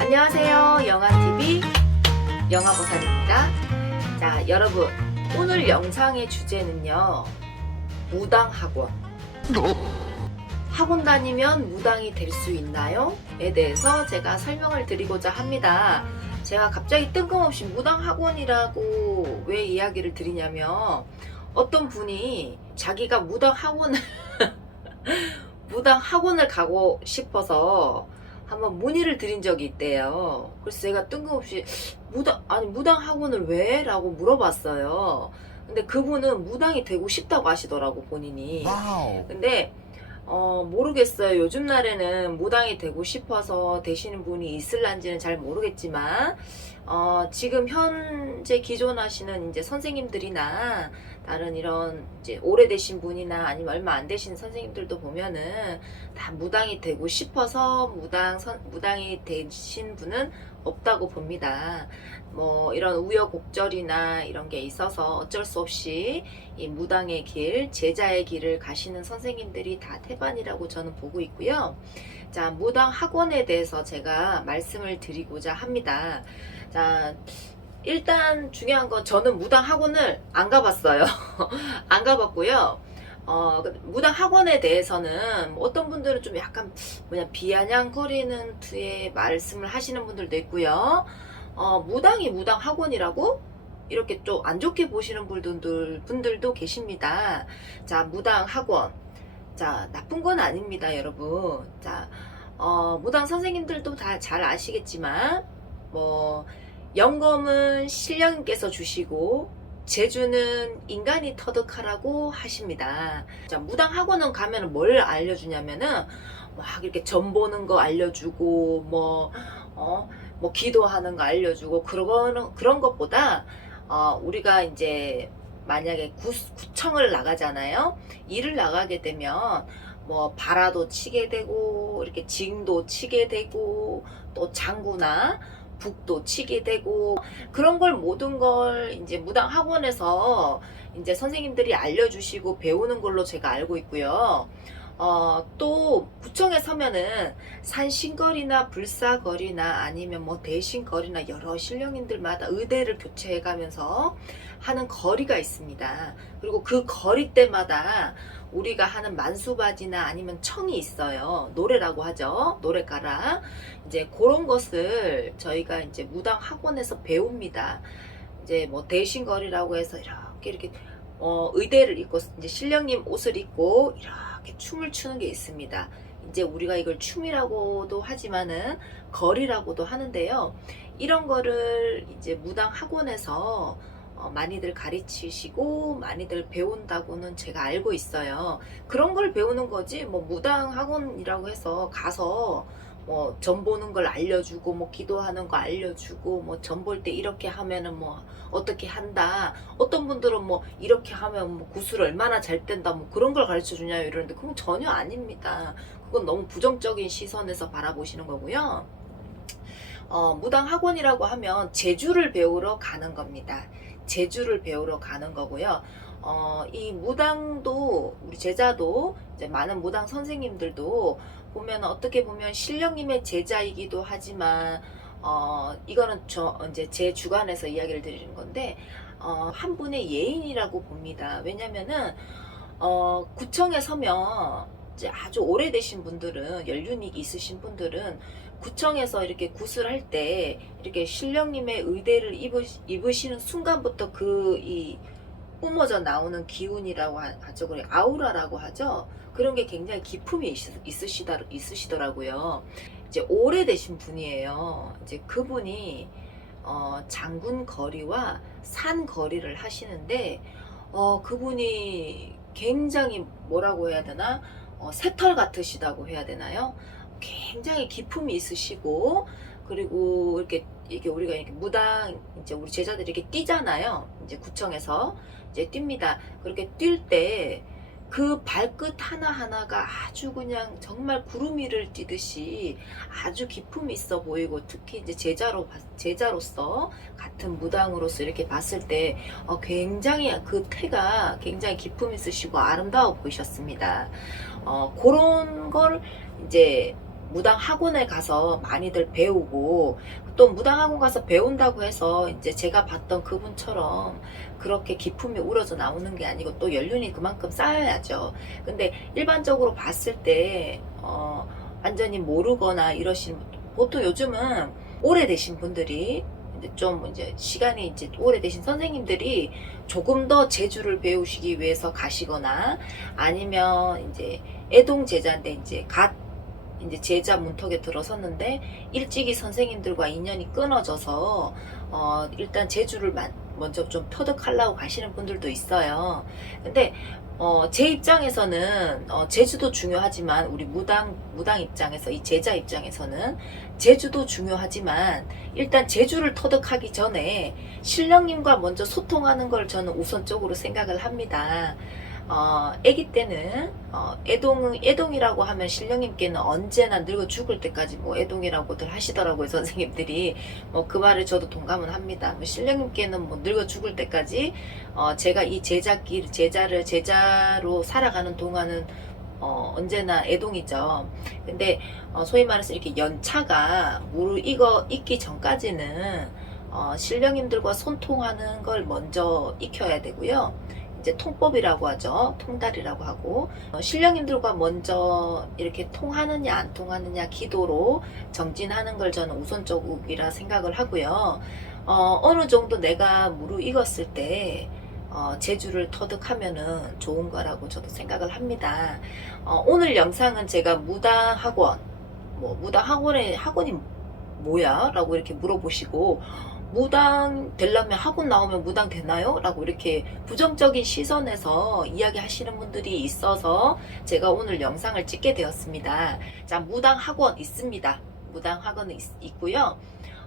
안녕하세요. 영아TV 영아보살입니다. 자, 여러분, 오늘 영상의 주제는요, 무당학원. 학원 다니면 무당이 될 수 있나요? 에 대해서 제가 설명을 드리고자 합니다. 제가 갑자기 뜬금없이 무당학원이라고 왜 이야기를 드리냐면, 어떤 분이 자기가 무당학원을 무당학원을 가고 싶어서 한번 문의를 드린 적이 있대요. 그래서 제가 뜬금없이 무당학원을 왜? 라고 물어봤어요. 근데 그분은 무당이 되고 싶다고 하시더라고, 본인이. 근데 모르겠어요. 요즘 날에는 무당이 되고 싶어서 되시는 분이 있을란지는 잘 모르겠지만, 지금 현재 기존하시는 이제 선생님들이나 다른 이런 이제 오래되신 분이나 아니면 얼마 안 되신 선생님들도 보면은 다 무당이 되고 싶어서 무당이 되신 분은 없다고 봅니다. 뭐 이런 우여곡절이나 이런 게 있어서 어쩔 수 없이 이 무당의 길, 제자의 길을 가시는 선생님들이 다 태반이라고 저는 보고 있고요. 자, 무당 학원에 대해서 제가 말씀을 드리고자 합니다. 자, 일단 중요한 건 저는 무당 학원을 안 가봤어요. 안 가봤고요. 무당 학원에 대해서는 어떤 분들은 좀 약간 비아냥거리는 투의 말씀을 하시는 분들도 있고요. 무당이 무당 학원이라고 이렇게 좀 안 좋게 보시는 분들도 계십니다. 자, 무당 학원. 자, 나쁜 건 아닙니다, 여러분. 자, 무당 선생님들도 다 잘 아시겠지만, 영검은 신령님께서 주시고, 제주는 인간이 터득하라고 하십니다. 자, 무당 학원은 가면은 뭘 알려주냐면은, 막 이렇게 점 보는 거 알려주고, 기도하는 거 알려주고, 그런 것보다, 우리가 이제, 만약에 구청을 나가잖아요. 일을 나가게 되면 바라도 치게 되고 이렇게 징도 치게 되고 또 장구나 북도 치게 되고 그런 걸 모든 걸 이제 무당 학원에서 이제 선생님들이 알려주시고 배우는 걸로 제가 알고 있고요. 또 구청에 서면은 산신거리나 불사거리나 아니면 대신거리나 여러 신령님들마다 의대를 교체해 가면서 하는 거리가 있습니다. 그리고 그 거리 때마다 우리가 하는 만수바지나 아니면 청이 있어요. 노래라고 하죠. 노래가라. 이제 그런 것을 저희가 이제 무당 학원에서 배웁니다. 이제 대신거리라고 해서 이렇게 의대를 입고 이제 신령님 옷을 입고 이렇게 춤을 추는 게 있습니다. 이제 우리가 이걸 춤이라고도 하지만은 거리라고도 하는데요. 이런 거를 이제 무당 학원에서 많이들 가르치시고 많이들 배운다고는 제가 알고 있어요. 그런 걸 배우는 거지 무당 학원이라고 해서 가서 점 보는 걸 알려주고 기도하는 거 알려주고 점 볼 때 이렇게 하면은 어떻게 한다. 어떤 분들은 이렇게 하면 구슬 얼마나 잘 뗀다 그런 걸 가르쳐 주냐 이러는데 그건 전혀 아닙니다. 그건 너무 부정적인 시선에서 바라보시는 거고요. 무당 학원이라고 하면 제주를 배우러 가는 겁니다. 제주를 배우러 가는 거고요. 이 무당도 우리 제자도 이제 많은 무당 선생님들도 보면 어떻게 보면 신령님의 제자이기도 하지만 이거는 이제 제 주관에서 이야기를 드리는 건데 한 분의 예인이라고 봅니다. 왜냐면은 구청에 서면 이제 아주 오래되신 분들은 연륜이 있으신 분들은 구청에서 이렇게 구슬할 때 이렇게 신령님의 의대를 입으시는 순간부터 이 뿜어져 나오는 기운이라고 하죠. 그리고 아우라라고 하죠. 그런 게 굉장히 기품이 있으시더라고요. 이제 오래되신 분이에요. 이제 그분이 장군 거리와 산 거리를 하시는데 그분이 굉장히 뭐라고 해야 되나 새털 같으시다고 해야 되나요? 굉장히 기품이 있으시고 그리고 이렇게 우리가 이렇게 무당 이제 우리 제자들이 이렇게 뛰잖아요. 이제 구청에서 이제 뜁니다. 그렇게 뛸 때 그 발끝 하나하나가 아주 그냥 정말 구름 위를 뛰듯이 아주 기품이 있어 보이고 특히 이제 제자로서 같은 무당으로서 이렇게 봤을 때 굉장히 그 태가 굉장히 기품 있으시고 아름다워 보이셨습니다. 그런 걸 이제 무당 학원에 가서 많이들 배우고, 또 무당 학원 가서 배운다고 해서 이제 제가 봤던 그분처럼 그렇게 기품이 우러져 나오는 게 아니고 또 연륜이 그만큼 쌓여야죠. 근데 일반적으로 봤을 때 완전히 모르거나 이러신, 보통 요즘은 오래되신 분들이 이제 시간이 이제 오래되신 선생님들이 조금 더 재주를 배우시기 위해서 가시거나, 아니면 이제 애동 제자인데 이제 제자 문턱에 들어섰는데 일찍이 선생님들과 인연이 끊어져서 일단 재주를 먼저 좀 터득하려고 가시는 분들도 있어요. 근데 제 입장에서는 제주도 중요하지만, 우리 무당 입장에서, 이 제자 입장에서는 제주도 중요하지만 일단 제주를 터득하기 전에 신령님과 먼저 소통하는 걸 저는 우선적으로 생각을 합니다. 아기 때는 애동이라고 하면 신령님께는 언제나 늙어 죽을 때까지 뭐 애동이라고들 하시더라고요, 선생님들이. 그 말에 저도 동감은 합니다. 신령님께는 뭐 늙어 죽을 때까지 제가 이 제자로 살아가는 동안은 언제나 애동이죠. 근데 소위 말해서 이렇게 연차가 무르익기 전까지는 신령님들과 소통하는 걸 먼저 익혀야 되고요. 이제 통법이라고 하죠. 통달이라고 하고, 신령님들과 먼저 이렇게 통하느냐 안 통하느냐 기도로 정진하는 걸 저는 우선적이라 생각을 하고요. 어느 정도 내가 무르익었을 때 재주를 터득하면은 좋은 거라고 저도 생각을 합니다. 오늘 영상은 제가 무당학원, 학원이 뭐야? 라고 이렇게 물어보시고, 무당 되려면 학원 나오면 무당 되나요? 라고 이렇게 부정적인 시선에서 이야기하시는 분들이 있어서 제가 오늘 영상을 찍게 되었습니다. 자, 무당 학원 있습니다. 무당 학원은 있고요.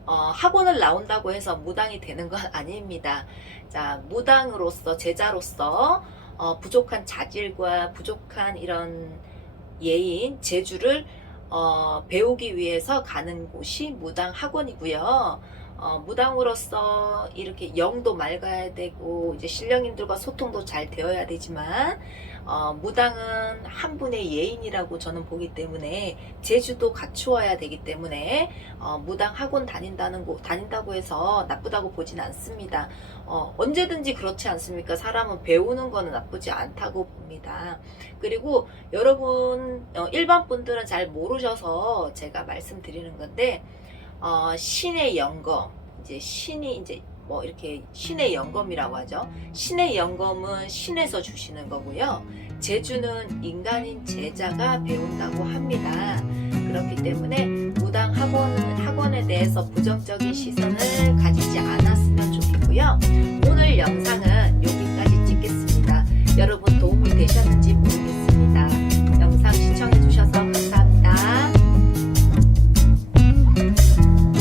학원을 나온다고 해서 무당이 되는 건 아닙니다. 자, 무당으로서, 제자로서 부족한 자질과 부족한 이런 예인, 재주를 배우기 위해서 가는 곳이 무당 학원이고요. 무당으로서 이렇게 영도 맑아야 되고, 이제 신령님들과 소통도 잘 되어야 되지만, 무당은 한 분의 예인이라고 저는 보기 때문에 재주도 갖추어야 되기 때문에 무당 학원 다닌다고 해서 나쁘다고 보진 않습니다. 언제든지 그렇지 않습니까? 사람은 배우는 거는 나쁘지 않다고 봅니다. 그리고 여러분, 일반 분들은 잘 모르셔서 제가 말씀드리는 건데, 신의 영검, 신이 이렇게 신의 영검이라고 하죠. 신의 영검은 신에서 주시는 거고요. 재주는 인간인 제자가 배운다고 합니다. 그렇기 때문에 무당 학원에 대해서 부정적인 시선을 가지지 않았으면 좋겠고요. 오늘 영상은 여기까지 찍겠습니다. 여러분 도움이 되셨나요?